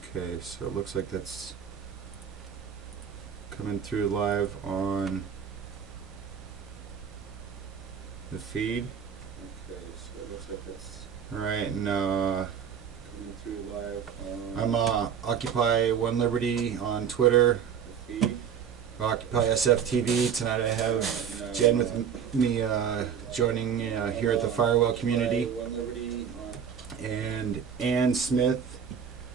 Okay, so it looks like that's coming through live on the feed. Okay, so it looks like that's right, and coming through live on... I'm Occupy1 Liberty on Twitter, the feed. OccupySFTV. Tonight I have Jen with me joining here at the Firewell community, and Ann Smith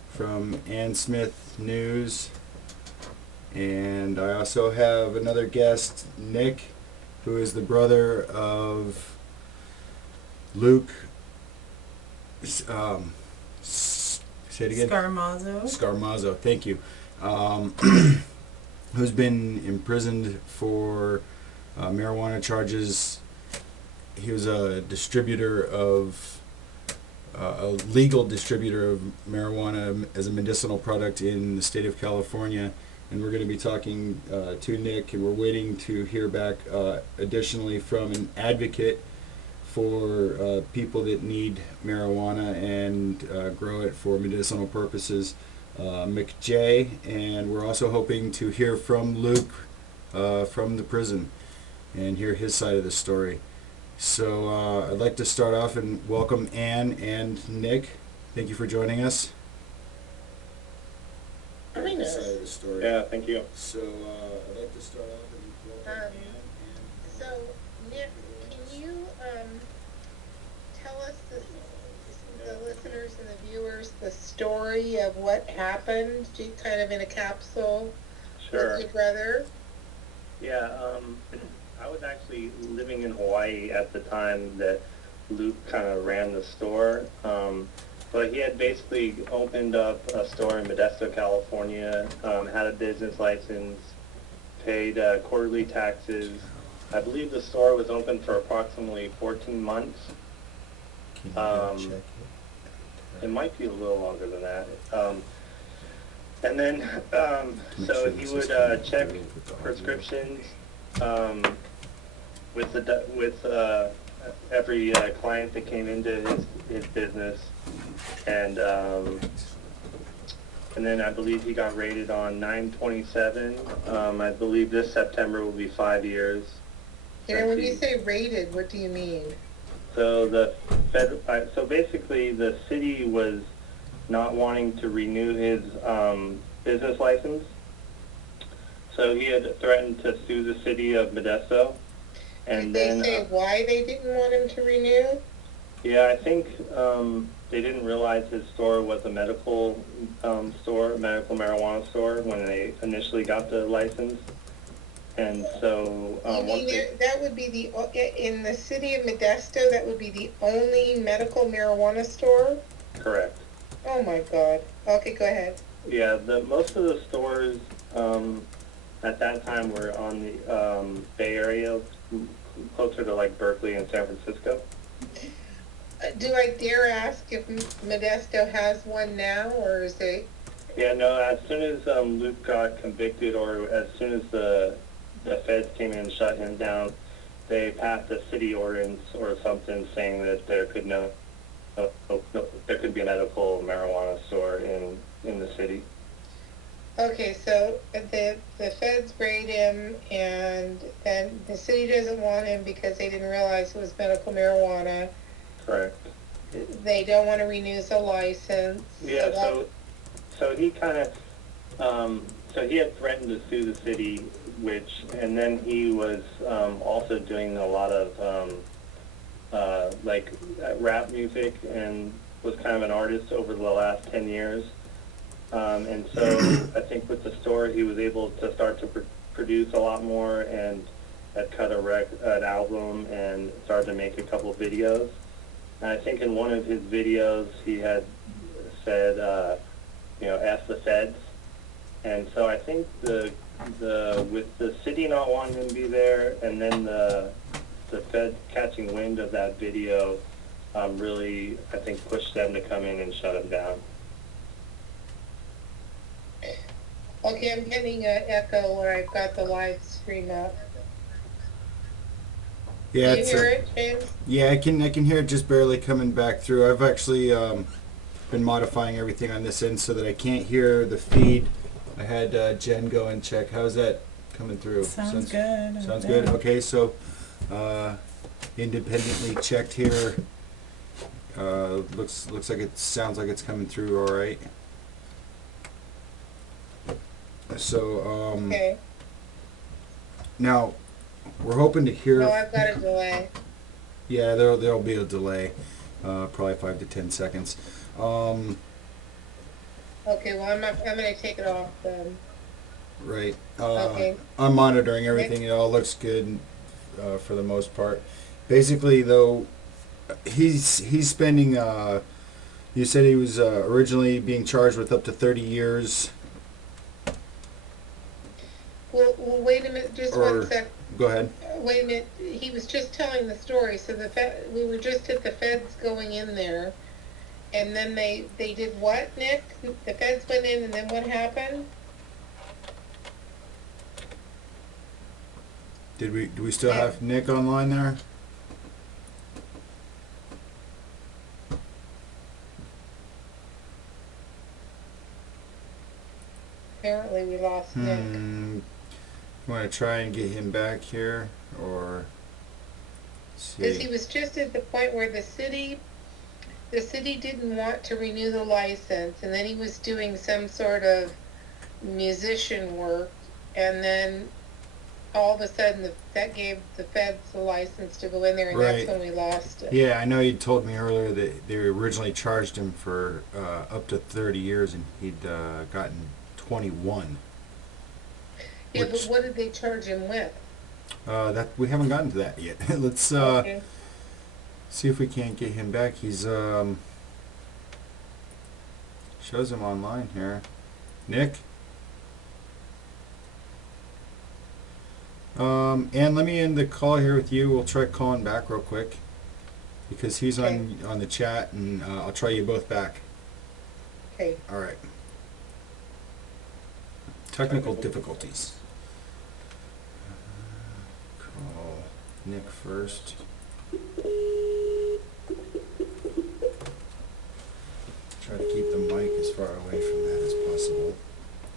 from Ann Smith News, and I also have another guest, Nick, who is the brother of Luke. Say it again. Scarmazzo. Thank you. Who's been imprisoned for marijuana charges. He was a distributor of a legal distributor of marijuana as a medicinal product in the state of California, and we're going to be talking to Nick, and we're waiting to hear back additionally from an advocate for people that need marijuana and grow it for medicinal purposes, McJ, and we're also hoping to hear from Luke from the prison and hear his side of the story. So I'd like to start off and welcome Ann and Nick. Thank you for joining us. Yeah, thank you. So I'd like to start off and welcome Ann. So, Nick, can you tell us, the listeners and the viewers, the story of what happened, kind of in a capsule? Sure. With your brother? Yeah, I was actually living in Hawaii at the time that Luke kind of ran the store. But he had basically opened up a store in Modesto, California, had a business license, paid quarterly taxes. I believe the store was open for approximately 14 months. It might be a little longer than that. And then, so he would check prescriptions with every client that came into his business, and then I believe he got rated on 9/27. I believe this September will be 5 years. You know, when you say rated, what do you mean? So so basically, the city was not wanting to renew his business license. So he had threatened to sue the city of Modesto. And Did they say why they didn't want him to renew? Yeah, I think they didn't realize his store was a medical store, medical marijuana store, when they initially got the license. And so that would be in the city of Modesto, that would be the only medical marijuana store? Correct. Oh my God. Okay, go ahead. Yeah, most of the stores at that time were on the Bay Area, closer to like Berkeley and San Francisco. Do I dare ask if Modesto has one now, or is it? Yeah, no, as soon as Luke got convicted, or as soon as the feds came in and shut him down, they passed a city ordinance or something saying that there could there could be a medical marijuana store in the city. Okay, so the feds raid him, and then the city doesn't want him because they didn't realize it was medical marijuana. Correct. They don't want to renew the license. Yeah, so he kind of, so he had threatened to sue the city, and then he was also doing a lot of like rap music, and was kind of an artist over the last 10 years. And so I think with the store, he was able to start to produce a lot more, and had cut an album and started to make a couple of videos. And I think in one of his videos, he had said, F the feds. And so I think with the city not wanting him to be there, and then the feds catching wind of that video, really, I think, pushed them to come in and shut him down. Okay, I'm getting an echo where I've got the live stream up. Yeah, can you hear it, James? Yeah, I can hear it just barely coming back through. I've actually been modifying everything on this end so that I can't hear the feed. I had Jen go and check. How's that coming through? Sounds good. Sounds good. Okay, so independently checked here. Looks like it sounds like it's coming through all right. So Okay. now we're hoping to hear. No, I've got a delay. Yeah, there'll be a delay, probably 5 to 10 seconds. Okay, well, I'm gonna take it off then. Right. Okay. I'm monitoring everything. It all looks good for the most part. Basically, though, he's spending. You said he was originally being charged with up to 30 years. Well, wait a minute, just Or- one sec. Go ahead. Wait a minute, he was just telling the story, so we were just at the feds going in there, and then they did what, Nick? The feds went in, and then what happened? Do we still have Nick online there? Apparently we lost Nick. Want to try and get him back here, or Because he was just at the point where the city didn't want to renew the license, and then he was doing some sort of musician work, and then all of a sudden that gave the feds the license to go in there, and Right. that's when we lost it. Yeah, I know you told me earlier that they originally charged him for up to 30 years, and he'd gotten 21. Yeah, but which- what did they charge him with? That we haven't gotten to that yet. Let's Okay. see if we can't get him back. He's shows him online here. Nick. And let me end the call here with you. We'll try calling back real quick because he's Okay. on the chat, and I'll try you both back. Okay. All right. Technical difficulties. Call Nick first. Try to keep the mic as far away from that as possible.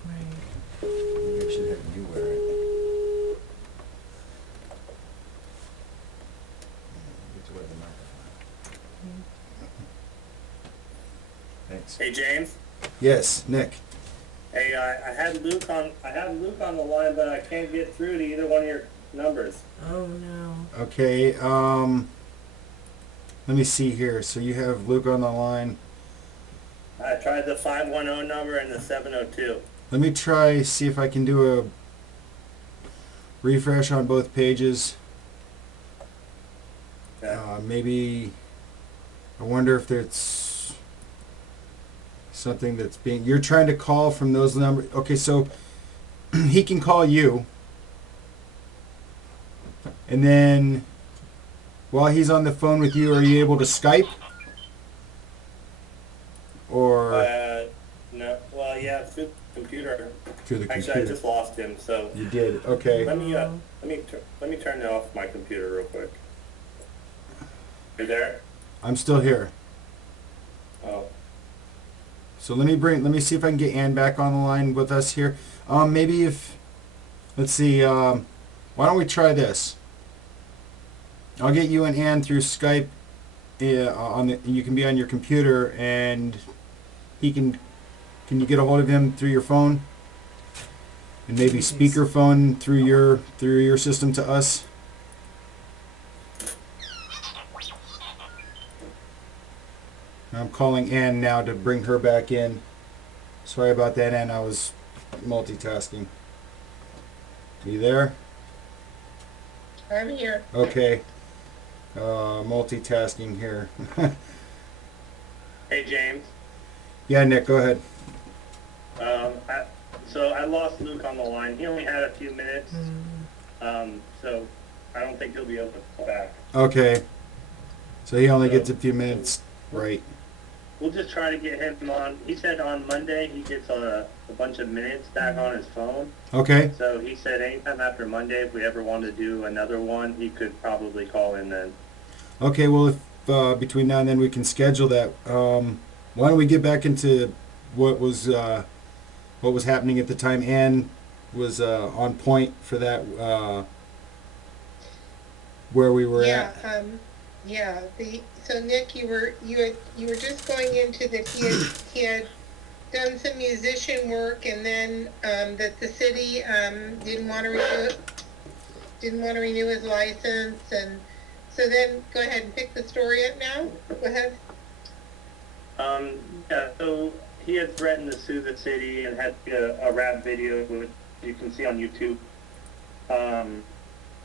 Right. Maybe I should have you wear it. Get to wear the microphone. Thanks. Hey, James. Yes, Nick. Hey, I had Luke on the line, but I can't get through to either one of your numbers. Oh no. Okay, let me see here. So you have Luke on the line. I tried the 510 number and the 702. Let me try, see if I can do a refresh on both pages. Okay. Maybe, I wonder if there's something that's being, you're trying to call from those numbers. Okay, so he can call you. And then while he's on the phone with you, are you able to Skype? Or No. Well, yeah, through the computer. through the Actually, computer? I just lost him, so You did, okay. let me turn off my computer real quick. You there? I'm still here. Oh. So let me see if I can get Ann back on the line with us here. Maybe if, let's see, why don't we try this? I'll get you and Ann through Skype. You can be on your computer, and he can you get a hold of him through your phone? And maybe speakerphone through your system to us? I'm calling Ann now to bring her back in. Sorry about that, Ann. I was multitasking. Are you there? I'm here. Okay. Multitasking here. Hey, James. Yeah, Nick, go ahead. So I lost Luke on the line. He only had a few minutes, so I don't think he'll be able to call back. Okay. So he only gets a few minutes, right? We'll just try to get him on. He said on Monday he gets a bunch of minutes back on his phone. Okay. So he said anytime after Monday, if we ever wanted to do another one, he could probably call in then. Okay, well, if between now and then we can schedule that, why don't we get back into what was happening at the time? Anne was on point for that, where we were Yeah, at. yeah, so Nick, you were just going into that he had done some musician work, and then, that the city, didn't want to renew his license, and so then, go ahead and pick the story up now, go ahead. Yeah, so he had threatened to sue the city and had a rap video, which you can see on YouTube,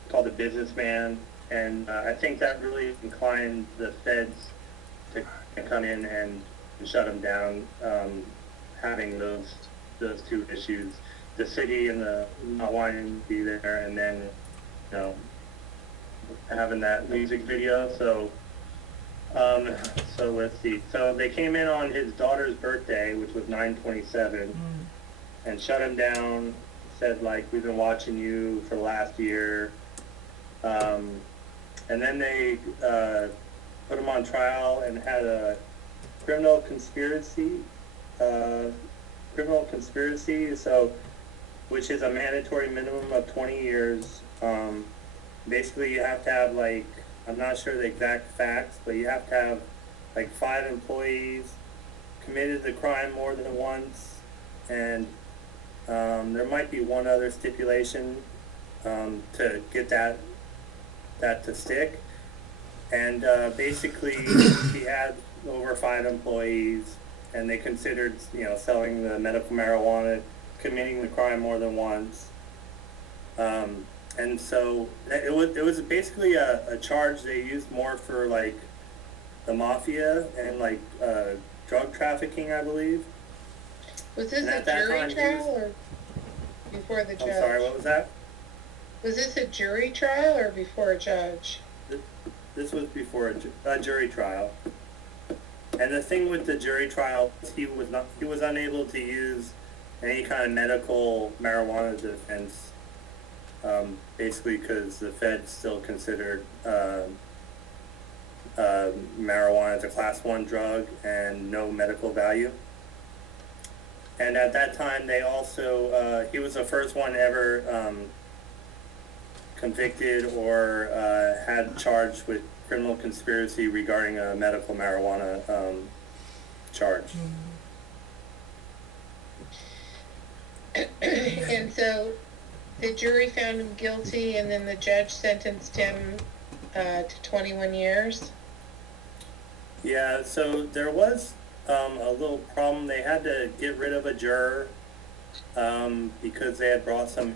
called The Businessman. And I think that really inclined the feds to come in and shut him down, having those two issues, the city and the not wanting to be there, and then, you know, having that music video. So let's see. So they came in on his daughter's birthday, which was 9/27, and shut him down. Said, like, we've been watching you for the last year. And then they put him on trial and had a criminal conspiracy. So, which is a mandatory minimum of 20 years. Basically, you have to have, like, I'm not sure the exact facts, but you have to have like 5 employees, committed the crime more than once, and there might be one other stipulation to get that to stick. And basically, he had over 5 employees, and they considered, you know, selling the medical marijuana, committing the crime more than once. And so it was basically a charge they used more for, like, the mafia and, like, drug trafficking, I believe. Was this And a at that jury time, he trial, was- or before the judge? I'm sorry, what was that? Was this a jury trial, or before a judge? This was before a jury trial. And the thing with the jury trial, he was unable to use any kind of medical marijuana defense, basically because the feds still considered marijuana as a class 1 drug and no medical value. And at that time, they also, he was the first one ever convicted or had charged with criminal conspiracy regarding a medical marijuana charge. And so the jury found him guilty, and then the judge sentenced him to 21 years. Yeah, so there was a little problem. They had to get rid of a juror because they had brought some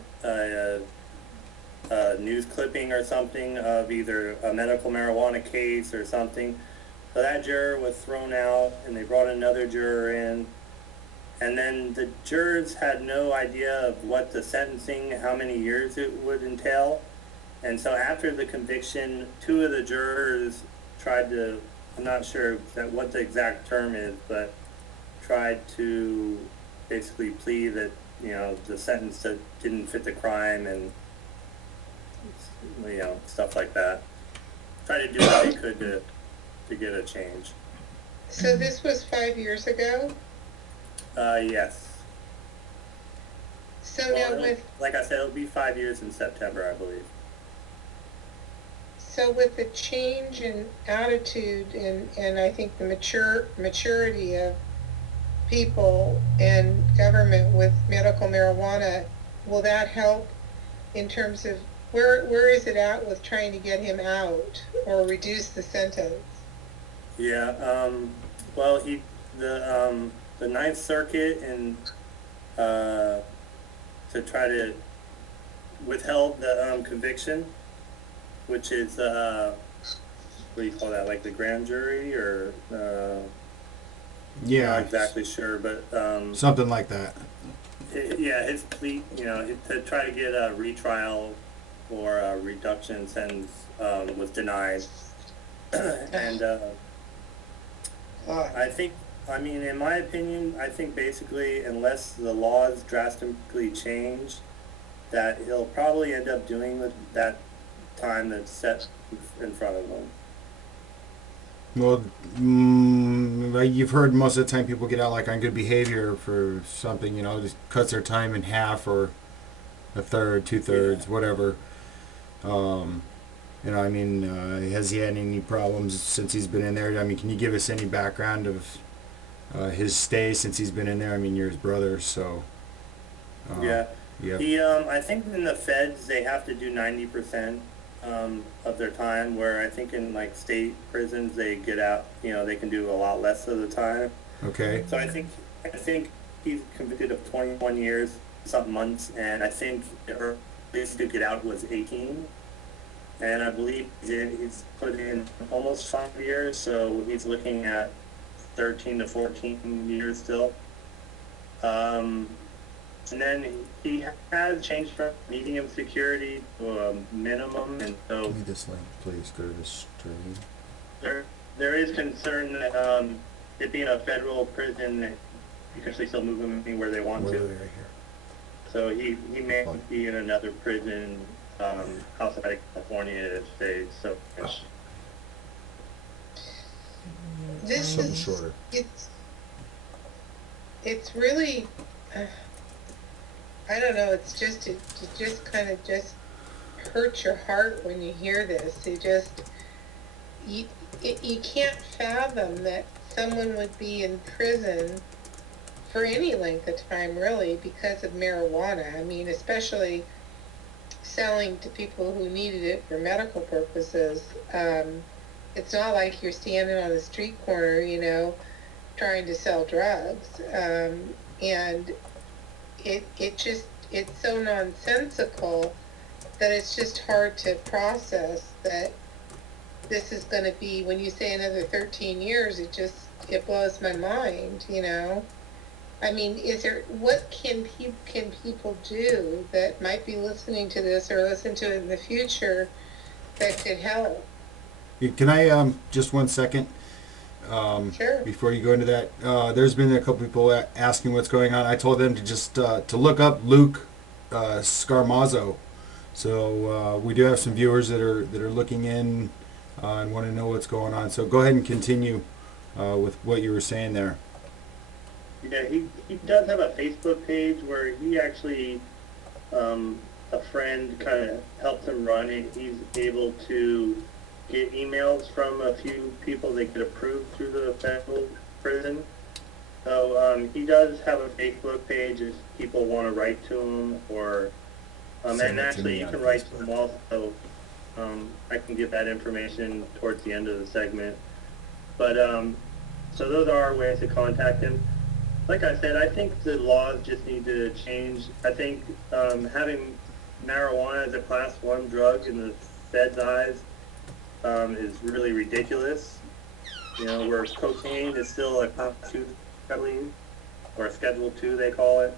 news clipping or something of either a medical marijuana case or something. So that juror was thrown out, and they brought another juror in. And then the jurors had no idea of what the sentencing, how many years it would entail. And so after the conviction, 2 of the jurors tried to, I'm not sure what the exact term is, but tried to basically plead that, you know, the sentence that didn't fit the crime and, you know, stuff like that. Tried to do what they could to get a change. So this was 5 years ago? Yes. So now like I said, it'll be 5 years in September, I believe. So with the change in attitude and I think the maturity of people and government with medical marijuana, will that help in terms of where is it at with trying to get him out or reduce the sentence? Yeah, well, the Ninth Circuit and to try to withheld the conviction, which is what do you call that? Like the grand jury, or Yeah, not exactly sure, but something like that. yeah, his plea, you know, to try to get a retrial or a reduction in sentence was denied, and I mean, in my opinion, I think basically, unless the laws drastically change, that he'll probably end up doing that time that's set in front of him. Well, like you've heard most of the time people get out like on good behavior for something, you know, just cuts their time in half or a third, 2/3, whatever. You know, I mean, has he had any problems since he's been in there? I mean, can you give us any background of his stay since he's been in there? I mean, you're his brother, so. Yeah. Yeah. He, I think in the feds they have to do 90% of their time, where I think in like state prisons they get out, you know, they can do a lot less of the time. Okay. So I think he's convicted of 21 years, some months, and I think the earliest to get out was 18. And I believe he's put in almost 5 years, so he's looking at 13 to 14 years still. And then he has changed from medium security to a minimum, and so Give me this link, please. Go to the stream. there is concern that it being a federal prison, that you can still move him anywhere they want Wait, to. right here. So he may be in another prison outside of California if they so wish. This Something is, shorter. it's really, I don't know, it's just, it just kind of just hurts your heart when you hear this. You can't fathom that someone would be in prison for any length of time, really, because of marijuana. I mean, especially selling to people who needed it for medical purposes. It's not like you're standing on a street corner, you know, trying to sell drugs. And it's so nonsensical that it's just hard to process that this is going to be, when you say another 13 years, it blows my mind, you know. I mean, what can people do that might be listening to this or listen to it in the future that could help? Can I, just 1 second? Sure. Before you go into that, there's been a couple people asking what's going on. I told them to just to look up Luke Scarmazzo. So we do have some viewers that are looking in and want to know what's going on. So go ahead and continue with what you were saying there. Yeah, he does have a Facebook page where he actually, a friend kind of helps him run it. He's able to get emails from a few people that get approved through the federal prison. So he does have a Facebook page if people want to write to him, or and actually you can write to him also. I can get that information towards the end of the segment. But so those are ways to contact him. Like I said, I think the laws just need to change. I think having marijuana as a class 1 drug in the Fed's eyes is really ridiculous. You know, where cocaine is still a class 2, I believe, or a schedule 2 they call it.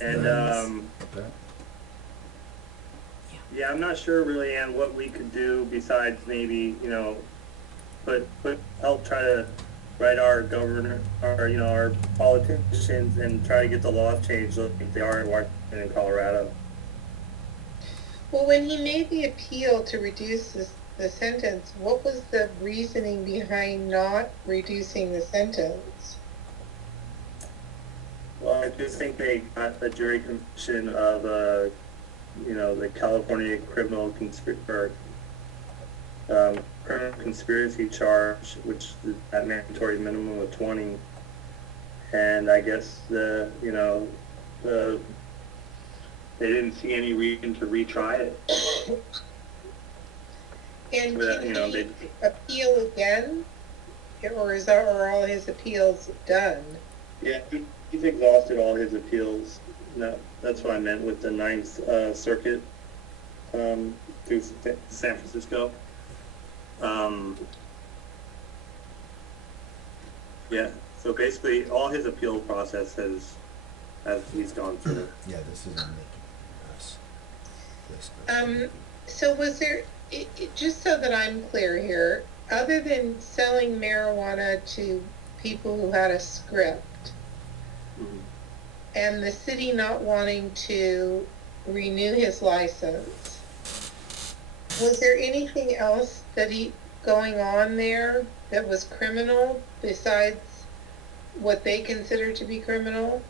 And yeah, I'm not sure really, Ann, what we could do besides maybe, you know, help try to write our governor, or you know, our politicians, and try to get the laws changed like they are in Washington and Colorado. Well, when he made the appeal to reduce the sentence, what was the reasoning behind not reducing the sentence? Well, I just think they got a jury conviction of, you know, the California criminal conspiracy charge, which is at mandatory minimum of 20. And I guess they didn't see any reason to retry it. And But, can you know, he appeal again? Or all his appeals done? Yeah, he's exhausted all his appeals. No, that's what I meant with the 9th Circuit through San Francisco. Yeah, so basically all his appeal process has he's gone through. Yeah, this is on us. So was there, just so that I'm clear here, other than selling marijuana to people who had a script, Mhm. and the city not wanting to renew his license, was there anything else going on there that was criminal besides what they consider to be criminal?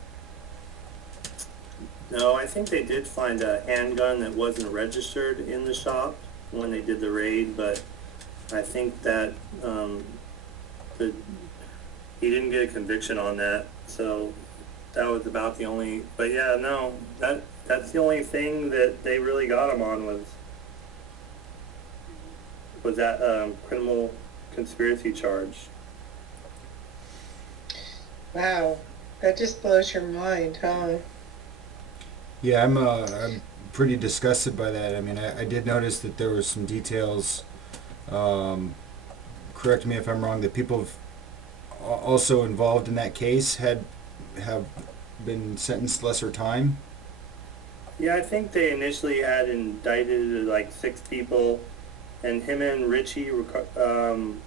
No, I think they did find a handgun that wasn't registered in the shop when they did the raid, but I think that the, he didn't get a conviction on that, so that was about the only. But yeah, no, that's the only thing that they really got him on was that criminal conspiracy charge. Wow, that just blows your mind, huh? Yeah, I'm pretty disgusted by that. I mean, I did notice that there were some details. Correct me if I'm wrong. That people also involved in that case have been sentenced lesser time. Yeah, I think they initially had indicted like 6 people, and him and Richie were kind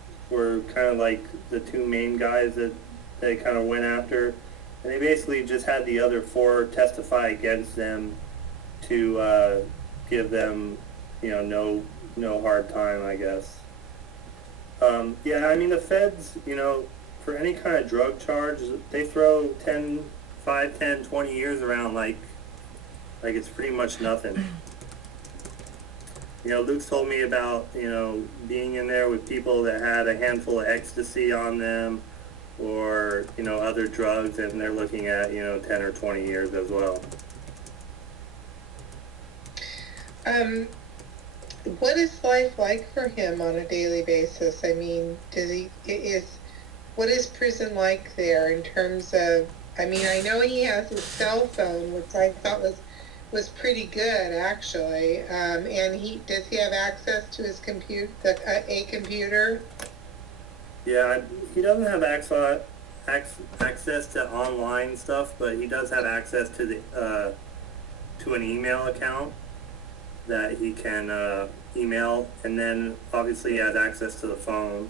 of like the 2 main guys that they kind of went after. And they basically just had the other 4 testify against them to give them, no hard time, I guess. Yeah, I mean, the feds, for any kind of drug charge, they throw 5, 10, 20 years around like it's pretty much nothing. Luke's told me about, being in there with people that had a handful of ecstasy on them, or other drugs, and they're looking at 10 or 20 years as well. What is life like for him on a daily basis? I mean, what is prison like there in terms of, I mean, I know he has his cell phone, which I thought was pretty good actually, and does he have access to his a computer? Yeah, he doesn't have access to online stuff, but he does have access to the to an email account that he can email, and then obviously he has access to the phone.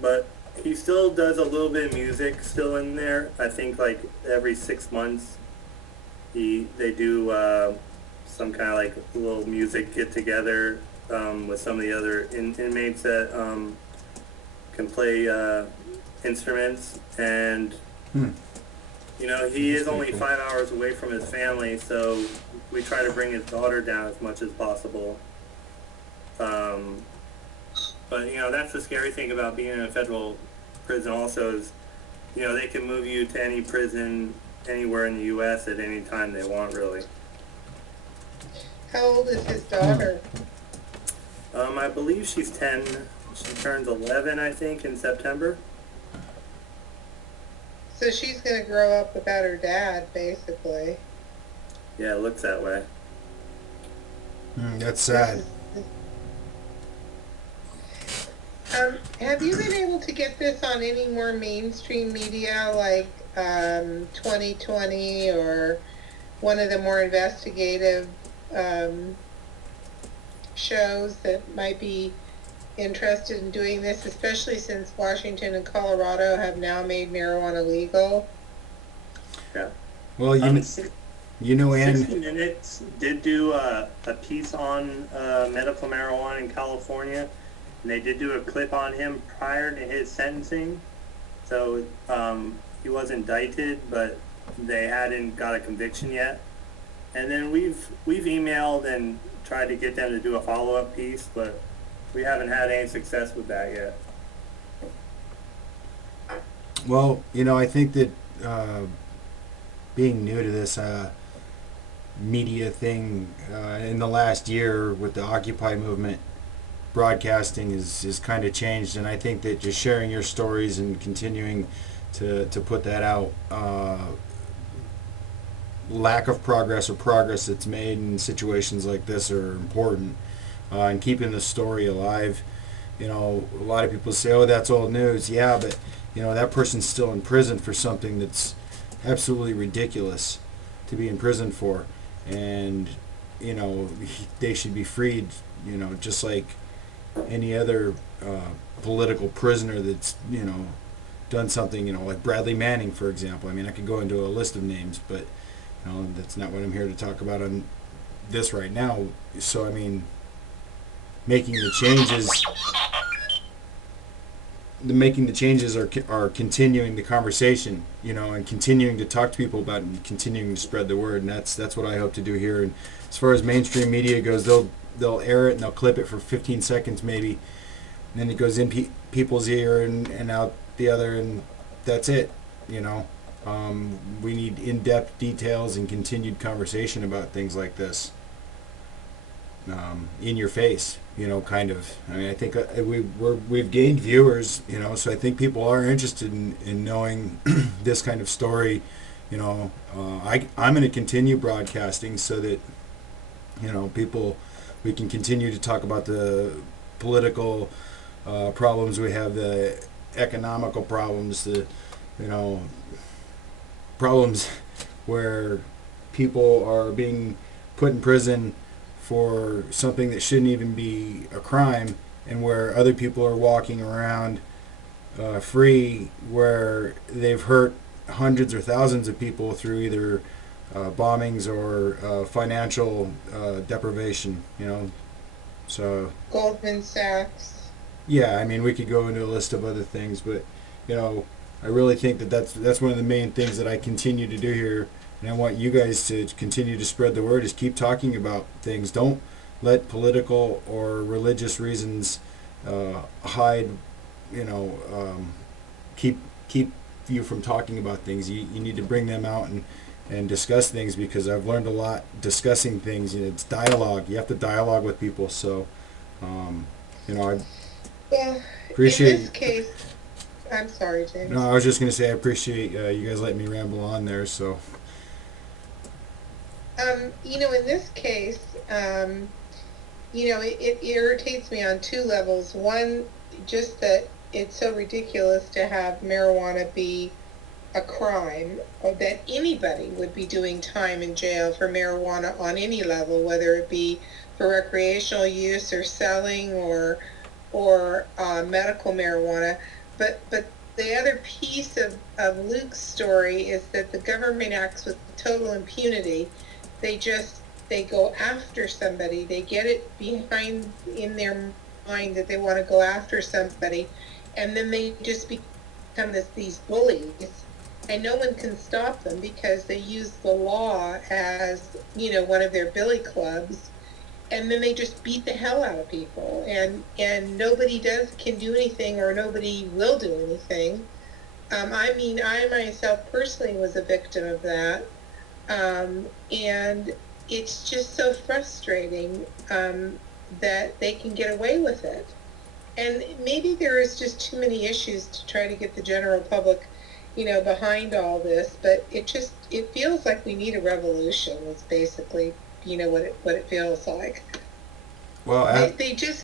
But he still does a little bit of music still in there. I think like every 6 months they do some kind of like little music get together with some of the other inmates that can play instruments, and he is only 5 hours away from his family, so we try to bring his daughter down as much as possible. But that's the scary thing about being in a federal prison also is, they can move you to any prison anywhere in the U.S. at any time they want, really. How old is his daughter? I believe she's 10. She turns 11, I think, in September. So she's going to grow up without her dad, basically. Yeah, it looks that way. That's sad. Have you been able to get this on any more mainstream media, like 2020 or one of the more investigative shows that might be interested in doing this, especially since Washington and Colorado have now made marijuana legal? Yeah. Well, Ann. 60 Minutes did do a piece on medical marijuana in California, and they did do a clip on him prior to his sentencing. So he was indicted, but they hadn't got a conviction yet. And then we've emailed and tried to get them to do a follow-up piece, but we haven't had any success with that yet. Well, I think that being new to this media thing in the last year with the Occupy movement, broadcasting is kind of changed, and I think that just sharing your stories and continuing to put that out, lack of progress or progress that's made in situations like this are important, and keeping the story alive. A lot of people say, oh, that's old news. Yeah, but that person's still in prison for something that's absolutely ridiculous to be in prison for, and they should be freed, just like any other political prisoner that's done something, like Bradley Manning, for example. I mean, I could go into a list of names, but that's not what I'm here to talk about on this right now. So I mean, making the changes making the changes are continuing the conversation, you know, and continuing to talk to people about it and continuing to spread the word. And that's what I hope to do here. And as far as mainstream media goes, they'll air it and they'll clip it for 15 seconds maybe, and then it goes in people's ear and out the other, and that's it, you know. We need in-depth details and continued conversation about things like this. In your face, you know, kind of. I mean, I think we've gained viewers, you know, so I think people are interested in knowing this kind of story, you know. I'm going to continue broadcasting so that, you know, we can continue to talk about the political problems we have, the economical problems, the, you know, problems where people are being put in prison for something that shouldn't even be a crime, and where other people are walking around free, where they've hurt hundreds or thousands of people through either bombings or financial deprivation, you know. So Goldman Sachs. yeah, I mean, we could go into a list of other things, but, you know, I really think that's one of the main things that I continue to do here. And I want you guys to continue to spread the word, is keep talking about things. Don't let political or religious reasons hide, you know, keep you from talking about things. You need to bring them out and discuss things, because I've learned a lot discussing things. You know, it's dialogue. You have to dialogue with people. So, you know, Well, appreciate. in this case, I'm sorry, James. No, I was just going to say I appreciate you guys letting me ramble on there. So. You know, in this case, you know, it irritates me on two levels. One, just that it's so ridiculous to have marijuana be a crime, or that anybody would be doing time in jail for marijuana on any level, whether it be for recreational use or selling or medical marijuana. But the other piece of Luke's story is that the government acts with total impunity. They go after somebody. They get it behind in their mind that they want to go after somebody, and then they just become these bullies, and no one can stop them because they use the law as, you know, one of their billy clubs, and then they just beat the hell out of people, and nobody can do anything, or nobody will do anything. I mean, I myself personally was a victim of that. And it's just so frustrating that they can get away with it. And maybe there is just too many issues to try to get the general public, you know, behind all this. But it feels like we need a revolution. Is basically, you know, what it feels like. Well, They just